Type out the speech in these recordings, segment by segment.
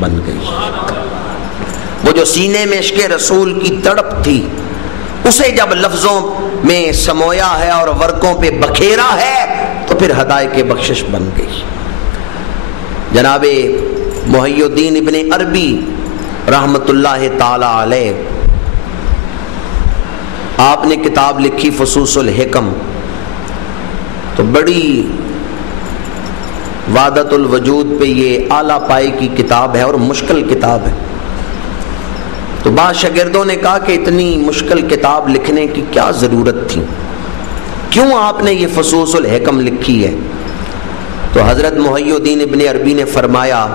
بن گئی۔ وہ جو سینے میں عشق رسول کی تڑپ تھی اسے جب لفظوں میں سمویا ہے اور ورقوں پہ بکھیرا ہے تو پھر ہدایت بخشش بن گئی۔ جناب محی الدین ابن عربی رحمت اللہ تعالی علیہ، آپ نے کتاب لکھی فصوص الحکم، تو بڑی وحدت الوجود پہ یہ اعلیٰ پائے کی کتاب ہے اور مشکل کتاب ہے۔ تو بعض شاگردوں نے کہا کہ اتنی مشکل کتاب لکھنے کی کیا ضرورت تھی، کیوں آپ نے یہ فصوص الحکم لکھی ہے؟ تو حضرت محی الدین ابن عربی نے فرمایا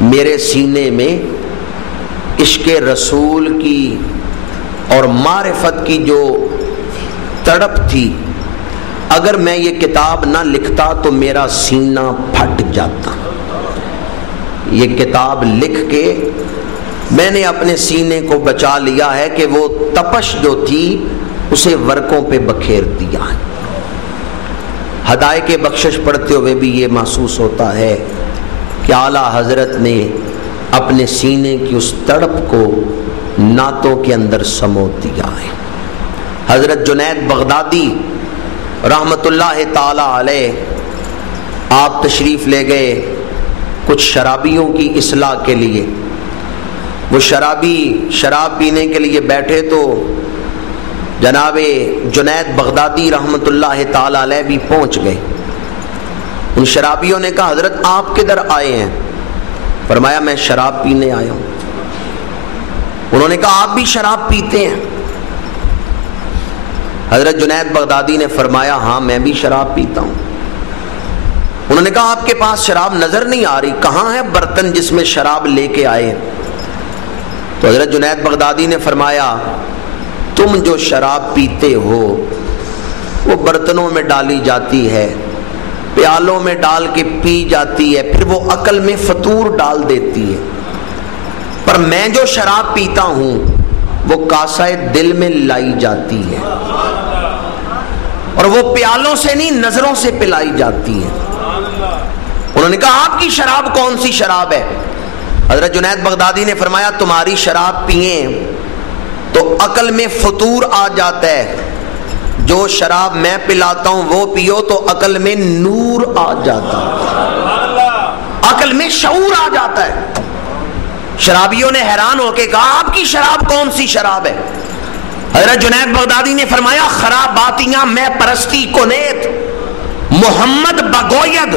میرے سینے میں عشق رسول کی اور معرفت کی جو تڑپ تھی، اگر میں یہ کتاب نہ لکھتا تو میرا سینہ پھٹ جاتا۔ یہ کتاب لکھ کے میں نے اپنے سینے کو بچا لیا ہے کہ وہ تپش جو تھی اسے ورقوں پہ بکھیر دیا ہے۔ ہدایت بخشش پڑھتے ہوئے بھی یہ محسوس ہوتا ہے کہ اعلیٰ حضرت نے اپنے سینے کی اس تڑپ کو نعتوں کے اندر سمو دیا ہے۔ حضرت جنید بغدادی رحمت اللہ تعالی علیہ، آپ تشریف لے گئے کچھ شرابیوں کی اصلاح کے لیے۔ وہ شرابی شراب پینے کے لیے بیٹھے تو جناب جنید بغدادی رحمت اللہ تعالی علیہ بھی پہنچ گئے۔ ان شرابیوں نے کہا حضرت آپ کدھر آئے ہیں؟ فرمایا میں شراب پینے آیا ہوں۔ انہوں نے کہا آپ بھی شراب پیتے ہیں؟ حضرت جنید بغدادی نے فرمایا ہاں میں بھی شراب پیتا ہوں۔ انہوں نے کہا آپ کے پاس شراب نظر نہیں آ رہی، کہاں ہے برتن جس میں شراب لے کے آئے؟ تو حضرت جنید بغدادی نے فرمایا تم جو شراب پیتے ہو وہ برتنوں میں ڈالی جاتی ہے، پیالوں میں ڈال کے پی جاتی ہے، پھر وہ عقل میں فطور ڈال دیتی ہے، پر میں جو شراب پیتا ہوں وہ کاسہ دل میں لائی جاتی ہے اور وہ پیالوں سے نہیں نظروں سے پلائی جاتی ہے۔ انہوں نے کہا آپ کی شراب کون سی شراب ہے؟ حضرت جنید بغدادی نے فرمایا تمہاری شراب پئیں تو عقل میں فطور آ جاتا ہے، جو شراب میں پلاتا ہوں وہ پیو تو عقل میں نور آ جاتا ہے، عقل میں شعور آ جاتا ہے۔ شرابیوں نے حیران ہو کے کہا آپ کی شراب کون سی شراب ہے؟ حضرت جنید بغدادی نے فرمایا خراباتیاں میں پرستی کو نیت، محمد بگوید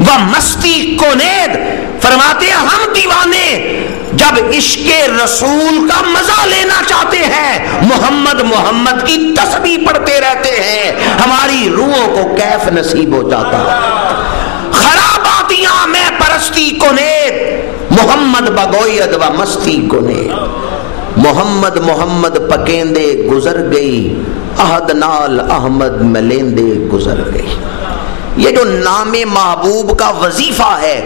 و مستی کو نیت۔ فرماتے ہیں ہم دیوانے جب عشق رسول کا مزہ لینا چاہتے ہیں محمد محمد کی تسبیح پڑھتے رہتے ہیں، ہماری روحوں کو کیف نصیب ہو جاتا ہے۔ خراباتیاں میں پرستی کو نیت، محمد بگوید و مستی کو نیت۔ محمد محمد پکیندے گزر گئی، احد نال احمد ملیندے گزر گئی۔ یہ جو نام محبوب کا وظیفہ ہے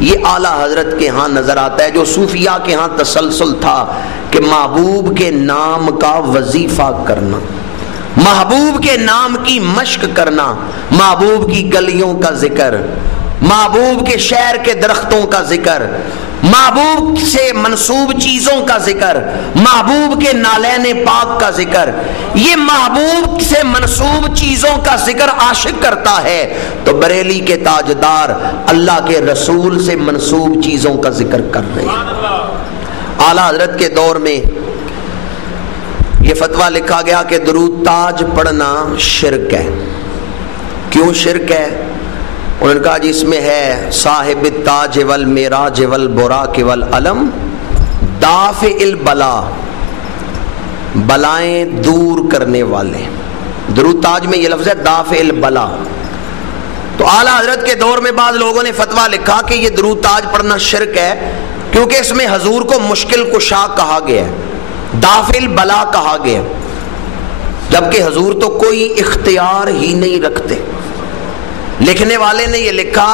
یہ اعلیٰ حضرت کے ہاں نظر آتا ہے، جو صوفیاء کے ہاں تسلسل تھا کہ محبوب کے نام کا وظیفہ کرنا، محبوب کے نام کی مشق کرنا، محبوب کی گلیوں کا ذکر، محبوب کے شہر کے درختوں کا ذکر، محبوب سے منسوب چیزوں کا ذکر، محبوب کے نالین پاک کا ذکر۔ یہ محبوب سے منسوب چیزوں کا ذکر عاشق کرتا ہے تو بریلی کے تاجدار اللہ کے رسول سے منسوب چیزوں کا ذکر کر رہے ہیں۔ اعلیٰ حضرت کے دور میں یہ فتویٰ لکھا گیا کہ درود تاج پڑھنا شرک ہے۔ کیوں شرک ہے؟ انہوں نے کہا جس میں ہے صاحب التاج والمیراج والبراق والعلم دافع البلا، بلائیں دور کرنے والے۔ درود تاج میں یہ لفظ ہے دافع البلا۔ تو اعلیٰ حضرت کے دور میں بعض لوگوں نے فتویٰ لکھا کہ یہ درود تاج پڑھنا شرک ہے کیونکہ اس میں حضور کو مشکل کشا کہا گیا ہے، دافع البلا کہا گیا، جبکہ حضور تو کوئی اختیار ہی نہیں رکھتے۔ لکھنے والے نے یہ لکھا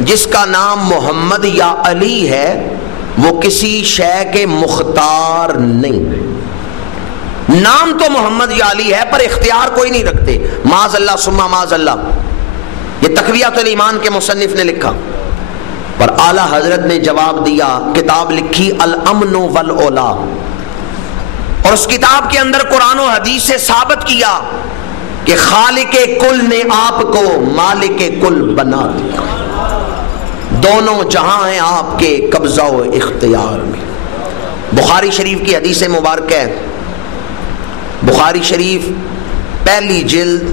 جس کا نام محمد یا علی ہے وہ کسی شے کے مختار نہیں، نام تو محمد یا علی ہے پر اختیار کوئی نہیں رکھتے، معاذ اللہ ثم معاذ اللہ۔ یہ تقویۃ الایمان کے مصنف نے لکھا۔ پر اعلی حضرت نے جواب دیا، کتاب لکھی الامن والاولا، اور اس کتاب کے اندر قرآن و حدیث سے ثابت کیا کہ خالق کل نے آپ کو مالک کل بنا دیا، دونوں جہاں ہیں آپ کے قبضہ و اختیار میں۔ بخاری شریف کی حدیث مبارک ہے، بخاری شریف پہلی جلد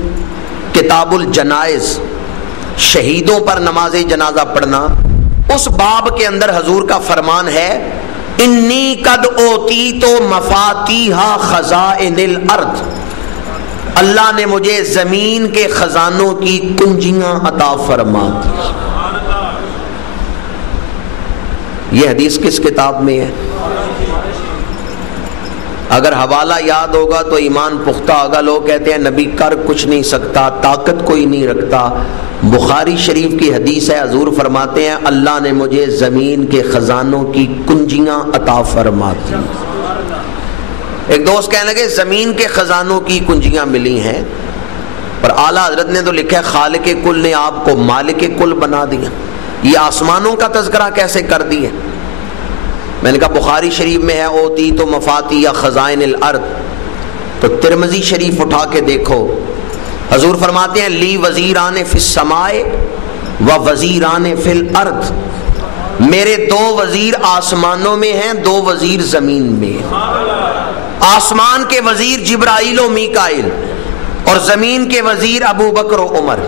کتاب الجنائز، شہیدوں پر نماز جنازہ پڑھنا، اس باب کے اندر حضور کا فرمان ہے، انی قد اوتیت مفاتیح خزائن الارض، اللہ نے مجھے زمین کے خزانوں کی کنجیاں عطا فرما دی۔ یہ حدیث کس کتاب میں ہے؟ اگر حوالہ یاد ہوگا تو ایمان پختہ ہوگا۔ لوگ کہتے ہیں نبی کر کچھ نہیں سکتا، طاقت کوئی نہیں رکھتا۔ بخاری شریف کی حدیث ہے، حضور فرماتے ہیں اللہ نے مجھے زمین کے خزانوں کی کنجیاں عطا فرما دی۔ ایک دوست کہنے لگے زمین کے خزانوں کی کنجیاں ملی ہیں، پر اعلیٰ حضرت نے تو لکھا ہے خالق کل نے آپ کو مالک کل بنا دیا، یہ آسمانوں کا تذکرہ کیسے کر دیا؟ میں نے کہا بخاری شریف میں ہے اوتی تو مفاتیح خزائن الارض، تو ترمذی شریف اٹھا کے دیکھو، حضور فرماتے ہیں لی وزیران فی السماء و وزیران فی الارض، میرے دو وزیر آسمانوں میں ہیں، دو وزیر زمین میں ہیں۔ آسمان کے وزیر جبرائیل و میکائیل اور زمین کے وزیر ابو بکر و عمر۔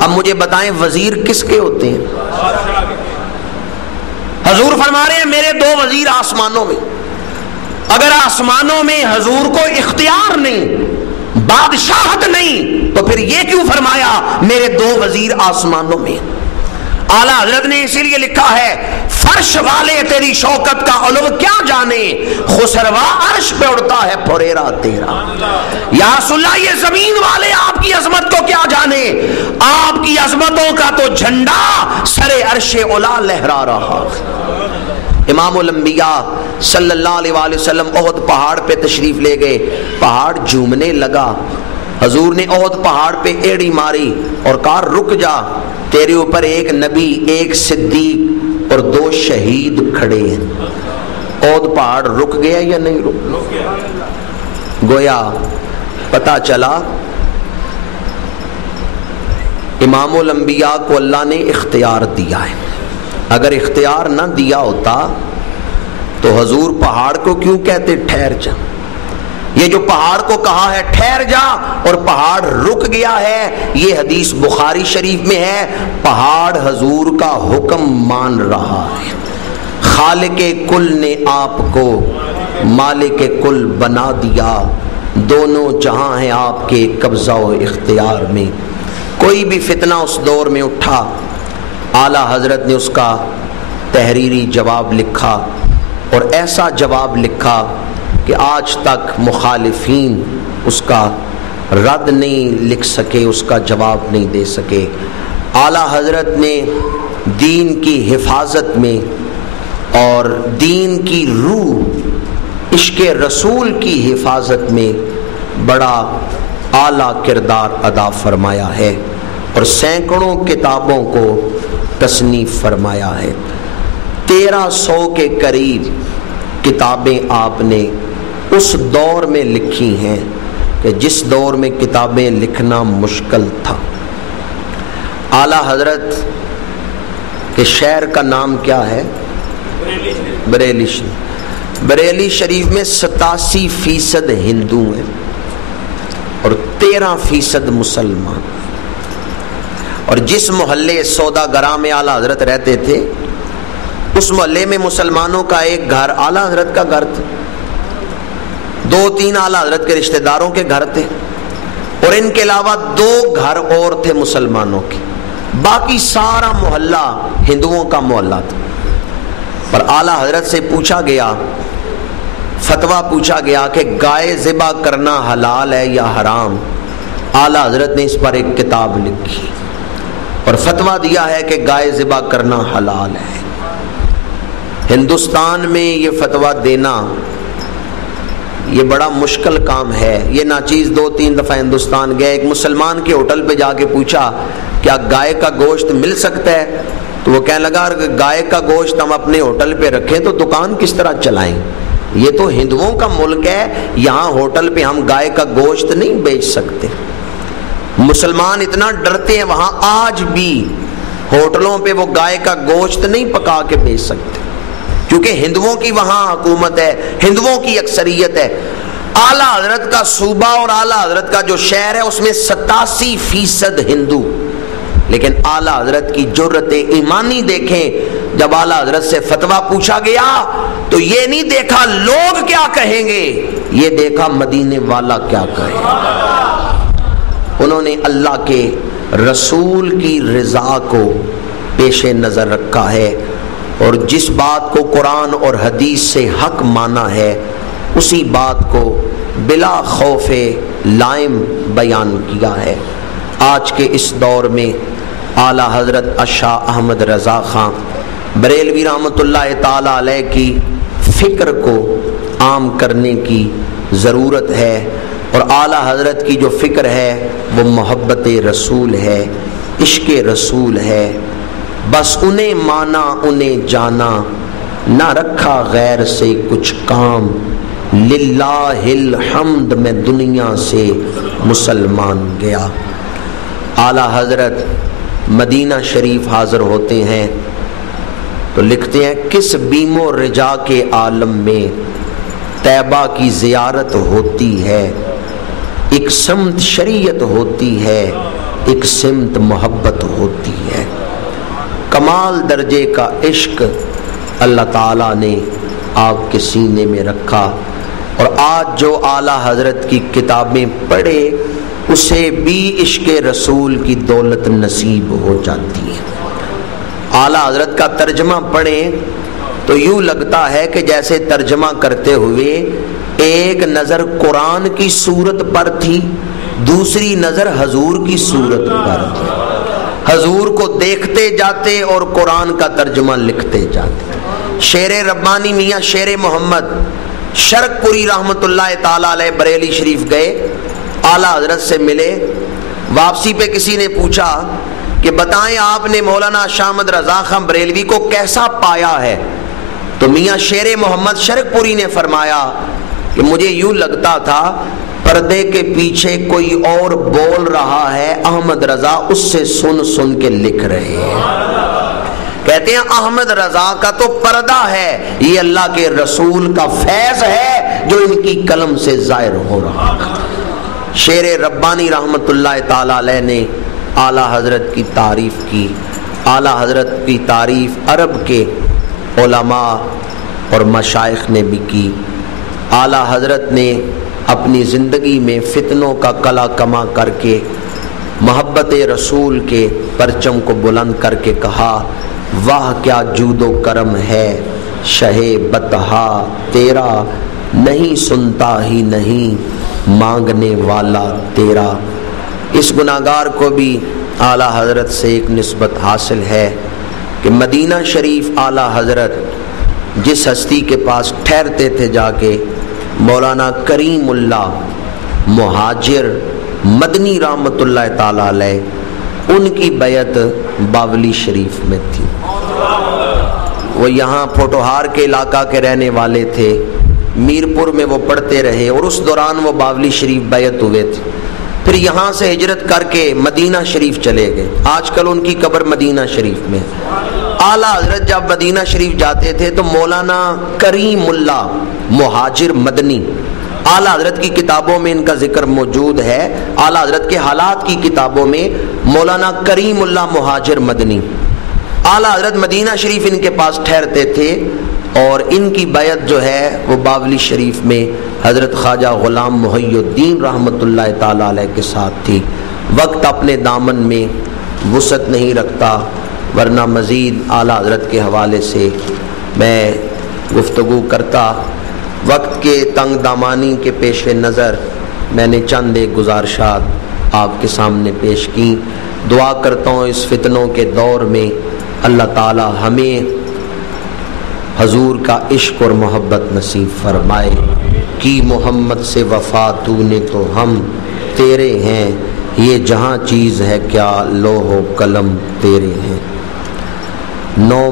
اب مجھے بتائیں وزیر کس کے ہوتے ہیں؟ حضور فرما رہے ہیں میرے دو وزیر آسمانوں میں۔ اگر آسمانوں میں حضور کو اختیار نہیں، بادشاہت نہیں، تو پھر یہ کیوں فرمایا میرے دو وزیر آسمانوں میں؟ اعلیٰ حضرت نے اسی لیے لکھا ہے فرش والے تیری شوکت کا علو کیا جانے، خسروا عرش پہ اڑتا ہے پھریرا تیرا۔ یا رسول اللہ یہ زمین والے آپ کی عظمت کو کیا جانے، آپ کی عظمتوں کا تو جھنڈا سر عرش اولا لہرا رہا۔ امام الانبیاء صلی اللہ علیہ وآلہ وسلم احد پہاڑ پہ تشریف لے گئے، پہاڑ جھومنے لگا، حضور نے احد پہاڑ پہ ایڑی ماری اور کہا رک جا، تیرے اوپر ایک نبی، ایک صدیق اور دو شہید کھڑے ہیں۔ احد پہاڑ رک گیا یا نہیں رک گیا؟ گویا پتا چلا امام الانبیاء کو اللہ نے اختیار دیا ہے، اگر اختیار نہ دیا ہوتا تو حضور پہاڑ کو کیوں کہتے ٹھہر جا؟ یہ جو پہاڑ کو کہا ہے ٹھہر جا اور پہاڑ رک گیا ہے، یہ حدیث بخاری شریف میں ہے، پہاڑ حضور کا حکم مان رہا ہے۔ خالق کل نے آپ کو مالک کل بنا دیا، دونوں جہاں ہیں آپ کے قبضہ و اختیار میں۔ کوئی بھی فتنہ اس دور میں اٹھا، اعلیٰ حضرت نے اس کا تحریری جواب لکھا، اور ایسا جواب لکھا کہ آج تک مخالفین اس کا رد نہیں لکھ سکے، اس کا جواب نہیں دے سکے۔ اعلیٰ حضرت نے دین کی حفاظت میں اور دین کی روح عشق رسول کی حفاظت میں بڑا اعلیٰ کردار ادا فرمایا ہے، اور سینکڑوں کتابوں کو تصنیف فرمایا ہے۔ 1300 کے قریب کتابیں آپ نے اس دور میں لکھی ہیں کہ جس دور میں کتابیں لکھنا مشکل تھا۔ اعلیٰ حضرت کے شہر کا نام کیا ہے؟ بریلی شریف۔ بریلی شریف میں 87% ہندو ہیں اور 13% مسلمان، اور جس محلے سوداگراں میں اعلیٰ حضرت رہتے تھے اس محلے میں مسلمانوں کا ایک گھر اعلیٰ حضرت کا گھر تھا، 2-3 اعلیٰ حضرت کے رشتہ داروں کے گھر تھے، اور ان کے علاوہ 2 گھر اور تھے مسلمانوں کے، باقی سارا محلہ ہندوؤں کا محلہ تھا۔ پر اعلیٰ حضرت سے پوچھا گیا، فتویٰ پوچھا گیا کہ گائے ذبح کرنا حلال ہے یا حرام؟ اعلیٰ حضرت نے اس پر ایک کتاب لکھی اور فتویٰ دیا ہے کہ گائے ذبح کرنا حلال ہے۔ ہندوستان میں یہ فتویٰ دینا یہ بڑا مشکل کام ہے۔ یہ ناچیز 2-3 دفعہ ہندوستان گئے، ایک مسلمان کے ہوٹل پہ جا کے پوچھا کیا گائے کا گوشت مل سکتا ہے؟ تو وہ کہنے لگا گائے کا گوشت ہم اپنے ہوٹل پہ رکھیں تو دکان کس طرح چلائیں؟ یہ تو ہندوؤں کا ملک ہے، یہاں ہوٹل پہ ہم گائے کا گوشت نہیں بیچ سکتے۔ مسلمان اتنا ڈرتے ہیں، وہاں آج بھی ہوٹلوں پہ وہ گائے کا گوشت نہیں پکا کے بیچ سکتے، کیونکہ ہندوؤں کی وہاں حکومت ہے، ہندوؤں کی اکثریت ہے۔ اعلیٰ حضرت کا صوبہ اور اعلیٰ حضرت کا جو شہر ہے اس میں 87% ہندو، لیکن اعلیٰ حضرت کی جرت ایمانی دیکھیں، جب اعلیٰ حضرت سے فتویٰ پوچھا گیا تو یہ نہیں دیکھا لوگ کیا کہیں گے، یہ دیکھا مدینے والا کیا کہے گا۔ انہوں نے اللہ کے رسول کی رضا کو پیش نظر رکھا ہے، اور جس بات کو قرآن اور حدیث سے حق مانا ہے اسی بات کو بلا خوف لائم بیان کیا ہے۔ آج کے اس دور میں اعلیٰ حضرت شاہ احمد رضا خان بریلوی رحمۃ اللہ تعالی علیہ کی فکر کو عام کرنے کی ضرورت ہے، اور اعلیٰ حضرت کی جو فکر ہے وہ محبت رسول ہے، عشق رسول ہے۔ بس انہیں مانا انہیں جانا، نہ رکھا غیر سے کچھ کام، للہ الحمد میں دنیا سے مسلمان گیا۔ اعلیٰ حضرت مدینہ شریف حاضر ہوتے ہیں تو لکھتے ہیں کس بیم و رجا کے عالم میں طیبہ کی زیارت ہوتی ہے، ایک سمت شریعت ہوتی ہے، ایک سمت محبت ہوتی ہے۔ کمال درجے کا عشق اللہ تعالیٰ نے آپ کے سینے میں رکھا، اور آج جو اعلیٰ حضرت کی کتابیں پڑھے اسے بھی عشق رسول کی دولت نصیب ہو جاتی ہے۔ اعلیٰ حضرت کا ترجمہ پڑھیں تو یوں لگتا ہے کہ جیسے ترجمہ کرتے ہوئے ایک نظر قرآن کی صورت پر تھی، دوسری نظر حضور کی صورت پر تھی۔ حضور کو دیکھتے جاتے اور قرآن کا ترجمہ لکھتے جاتے۔ شیر ربانی میاں شیر محمد شرق پوری رحمت اللہ تعالی علیہ بریلی شریف گئے، اعلیٰ حضرت سے ملے۔ واپسی پہ کسی نے پوچھا کہ بتائیں آپ نے مولانا شاہ احمد رضا خان بریلوی کو کیسا پایا ہے؟ تو میاں شیر محمد شرق پوری نے فرمایا کہ مجھے یوں لگتا تھا پردے کے پیچھے کوئی اور بول رہا ہے، احمد رضا اس سے سن سن کے لکھ رہے ہیں۔ کہتے ہیں احمد رضا کا تو پردہ ہے، یہ اللہ کے رسول کا فیض ہے جو ان کی قلم سے ظاہر ہو رہا ہے۔ شیر ربانی رحمت اللہ تعالی علیہ نے اعلیٰ حضرت کی تعریف کی۔ اعلیٰ حضرت کی تعریف عرب کے علماء اور مشائخ نے بھی کی۔ اعلیٰ حضرت نے اپنی زندگی میں فتنوں کا کلا کما کر کے محبت رسول کے پرچم کو بلند کر کے کہا، واہ کیا جود و کرم ہے شہ بطحا تیرا، نہیں سنتا ہی نہیں مانگنے والا تیرا۔ اس گناہگار کو بھی اعلیٰ حضرت سے ایک نسبت حاصل ہے کہ مدینہ شریف اعلیٰ حضرت جس ہستی کے پاس ٹھہرتے تھے جا کے، مولانا کریم اللہ مہاجر مدنی رحمت اللہ تعالی علیہ، ان کی بیعت باولی شریف میں تھی۔ وہ یہاں پھوٹوہار کے علاقہ کے رہنے والے تھے، میرپور میں وہ پڑھتے رہے اور اس دوران وہ باولی شریف بیعت ہوئے تھے۔ پھر یہاں سے ہجرت کر کے مدینہ شریف چلے گئے، آج کل ان کی قبر مدینہ شریف میں۔ اعلیٰ حضرت جب مدینہ شریف جاتے تھے تو مولانا کریم اللہ مہاجر مدنی، اعلیٰ حضرت کی کتابوں میں ان کا ذکر موجود ہے، اعلیٰ حضرت کے حالات کی کتابوں میں مولانا کریم اللہ مہاجر مدنی، اعلیٰ حضرت مدینہ شریف ان کے پاس ٹھہرتے تھے، اور ان کی بیعت جو ہے وہ باولی شریف میں حضرت خواجہ غلام محی الدین رحمت اللہ تعالی علیہ کے ساتھ تھی۔ وقت اپنے دامن میں وسعت نہیں رکھتا، ورنہ مزید اعلیٰ حضرت کے حوالے سے میں گفتگو کرتا۔ وقت کے تنگ دامانی کے پیش نظر میں نے چند ایک گزارشات آپ کے سامنے پیش کی۔ دعا کرتا ہوں اس فتنوں کے دور میں اللہ تعالی ہمیں حضور کا عشق اور محبت نصیب فرمائے۔ کی محمد سے وفا تو نے تو ہم تیرے ہیں، یہ جہاں چیز ہے کیا لوح و قلم تیرے ہیں۔ 9